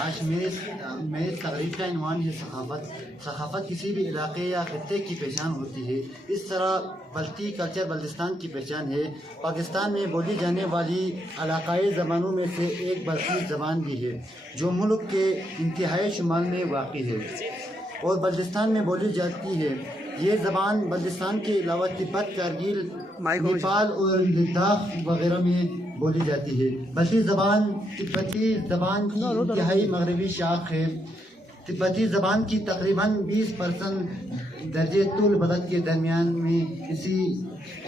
آج میری تقریر کا عنوان ہے ثقافت. ثقافت کسی بھی علاقے یا خطے کی پہچان ہوتی ہے. اس طرح بلتی کلچر بلتستان کی پہچان ہے. پاکستان میں بولی جانے والی علاقائی زبانوں میں سے ایک بلتی زبان بھی ہے جو ملک کے انتہائی شمال میں واقع ہے اور بلتستان میں بولی جاتی ہے. یہ زبان بلتستان کے علاوہ تبت، کارگل، نیپال اور لداخ وغیرہ میں بولی جاتی ہے. بلتی زبان تبتی زبان کی انتہائی مغربی شاخ ہے. تبتی زبان کی تقریباً 20% درجے طول بدن کے درمیان میں اسی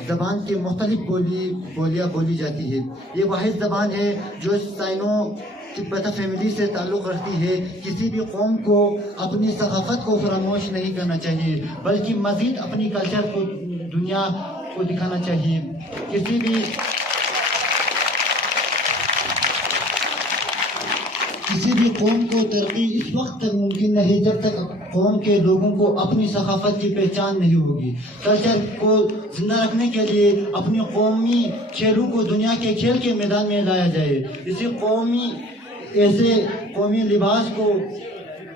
زبان کے مختلف بولیاں بولی جاتی ہے. یہ واحد زبان ہے جو سائنو تبت فیملی سے تعلق رکھتی ہے. کسی بھی قوم کو اپنی ثقافت کو فراموش نہیں کرنا چاہیے بلکہ مزید اپنی کلچر کو دنیا کو دکھانا چاہیے. کسی بھی قوم کو ترقی اس وقت تک ممکن نہیں جب تک قوم کے لوگوں کو اپنی ثقافت کی پہچان نہیں ہوگی. کلچر کو زندہ رکھنے کے لیے اپنی قومی کھیلوں کو دنیا کے کھیل کے میدان میں لایا جائے. ایسے قومی لباس کو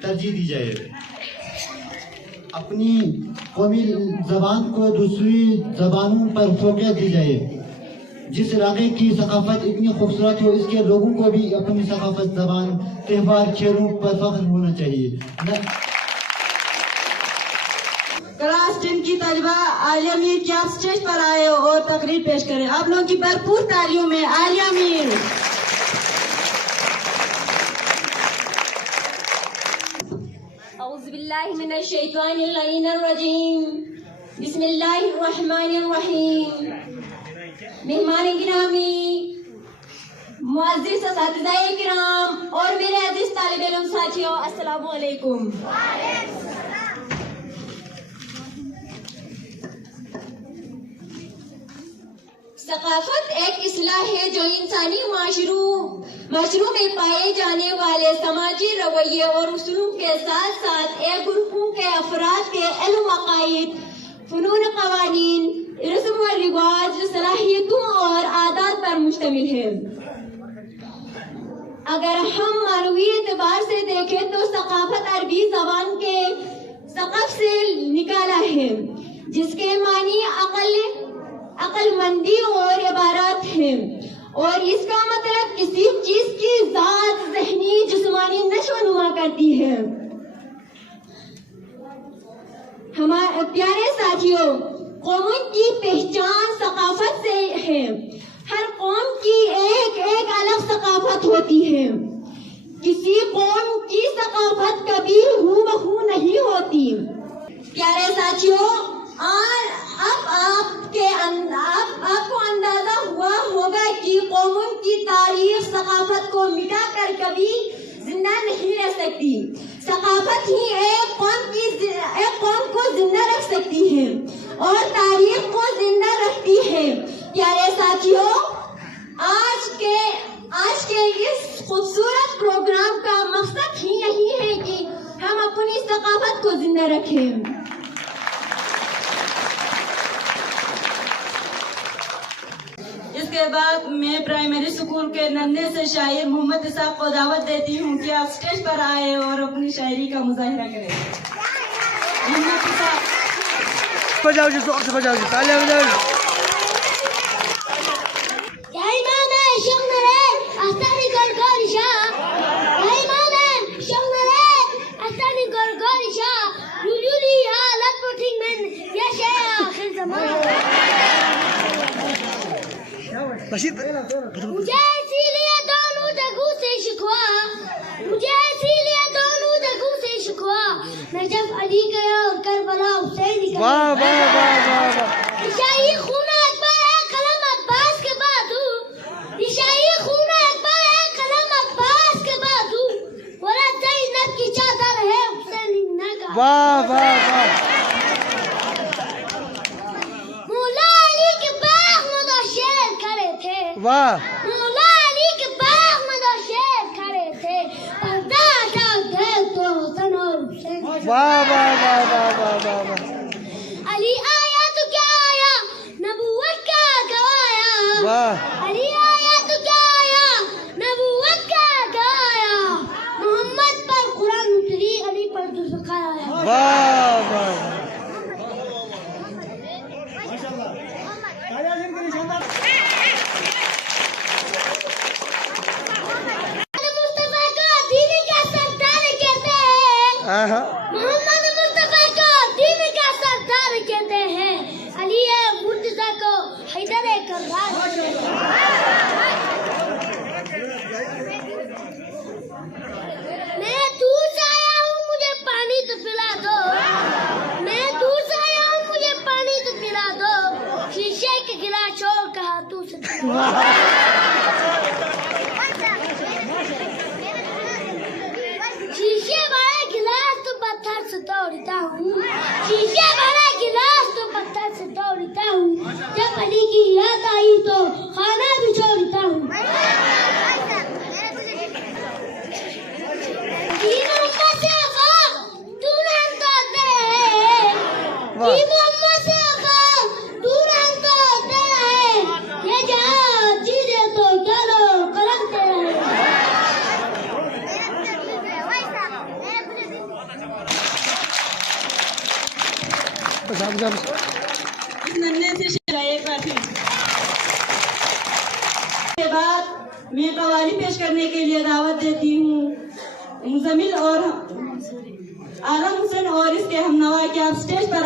ترجیح دی جائے. اپنی قومی زبان کو دوسری زبانوں پر فوقیت دی جائے. جس علاقے کی ثقافت اتنی خوبصورت ہو اس کے لوگوں کو بھی اپنی ثقافت، زبان، تہوار، کھیلوں پر فخر ہونا چاہیے. کلاس 10 کی طالبہ عالیہ میر کیا آپ اسٹیج پر آئے اور تقریر پیش کریں. آپ لوگوں کی بھرپور تالیوں میں عالیہ میر. اعوذ باللہ من الشیطان اللعین الرجیم. بسم اللہ الرحمن الرحیم. مہمان گرامی، معزز اساتذہ کرام اور میرے عزیز طالب علم ساتھیوں، السلام علیکم. ثقافت ایک اصطلاح ہے جو انسانی معاشروں میں پائے جانے والے سماجی رویے اور اصولوں کے ساتھ ساتھ ایک گروہوں کے افراد کے علم، عقائد، فنون، قوانین، رسم و رواج، صلاحیتوں اور عادات پر مشتمل ہے. اگر ہم معنوی اعتبار سے دیکھیں تو ثقافت عربی زبان کے ثقف سے نکالا ہے جس کے معنی عقل مندی اور عبارات ہیں، اور اس کا مطلب کسی چیز کی ذات ذہنی جسمانی نشو و نما کرتی ہے. ہمارے پیارے ساتھیوں، قوموں کی پہچان ثقافت سے ہے. ہر قوم کی ایک الگ ثقافت ہوتی ہے. کسی قوم کی ثقافت کبھی ہو بہو نہیں ہوتی. پیارے ساتھیوں، آپ کو اندازہ ہوا ہوگا کہ قوموں کی تاریخ ثقافت کو مٹا کر کبھی زندہ نہیں رہ سکتی. ثقافت ہی ایک قوم کو زندہ رکھ سکتی ہے اور تاریخ کو زندہ رکھتی ہے. پیارے ساتھیوں، آج کے اس خوبصورت پروگرام کا مقصد ہی یہی ہے کہ ہم اپنی ثقافت کو زندہ رکھیں. اس کے بعد میں پرائمری اسکول کے ننھے سے شاعر محمد اسحاق کو دعوت دیتی ہوں کہ آپ اسٹیج پر آئے اور اپنی شاعری کا مظاہرہ کریں. محمد اسحاق بجاؤ جی، زور سے بجاؤ جی، تالیاں بجاؤ جی. مجھے اسی لیے دونوں جگہوں سے شکوا نجف علی گیا اور کربلا حسین نکلا. واہ واہ واہ واہ واہ. عیسائی خون اکبر ہے قلم عباس کے بازو. عیسائی خون اکبر ہے قلم عباس کے بازو. ورا زینب کی چادر ہے حسین نگا. واہ واہ واہ. مولا علی کے باغ میں دو شیر کھڑے تھے. واہ. مولا علی کے باغ میں دو شیر کھڑے تھے. پردہ ہٹا گئے تو حسن اور حسین. واہ واہ واہ واہ واہ واہ واہ. علی آیا تو کیا آیا، نبوت کا گوایا. واہ. علی آیا تو کیا آیا، نبوت کا گوایا. محمد محمد مصطفیٰ کو دین کا سردار کہتے ہیں، علی مرتضیٰ کو حیدر کرار کہتے ہیں۔ میں دور سے آیا ہوں مجھے پانی تو پلا دو، میں دور سے آیا ہوں مجھے پانی تو پلا دو، شیشے کے گلاس چھوڑ کر ہاتھوں سے شیشے والا گلاس تو پتھر سے توڑتا ہوں، شیشے والا گلاس تو پتھر سے توڑتا ہوں، جب علی کی یاد آئی تو کھانا بھی چھوڑتا ہوں۔ کے بعد میں قوالی پیش کرنے کے لیے دعوت دیتی ہوں مزمل اور عالم حسین اور اس کے ہم نوا کے آپ اسٹیج پر